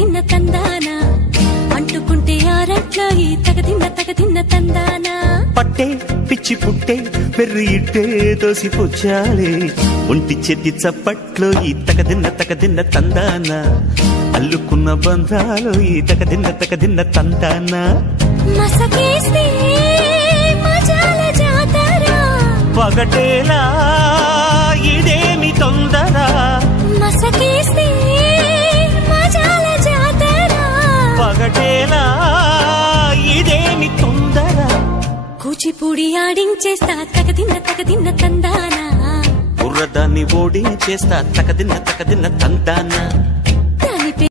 తగదిన్న తందానా అంటుకుంటే ఆరట్లో ఈ తగదిన్న తందానా పట్టే పిచ్చి పుట్టే పెర్రి ఇట్టే తోసిపుచ్చాలే ఒంటి చెద్ది చప్పట్లో ఈ తగదిన్న తందానా అల్లుకున్న బంధాలు ఈ తగదిన్న తందానా మసకేస్తే మజాల జాతర పగటేలా ఇదేమి తొందర మసకేస్తే మజాల జాతర పగటేలా ఇదేమి తొందర కూచిపూడి ఆడించేస్తా తగదిన్న తందానా బుర్రదాన్ని ఓడించేస్తా తగదిన్న తందానా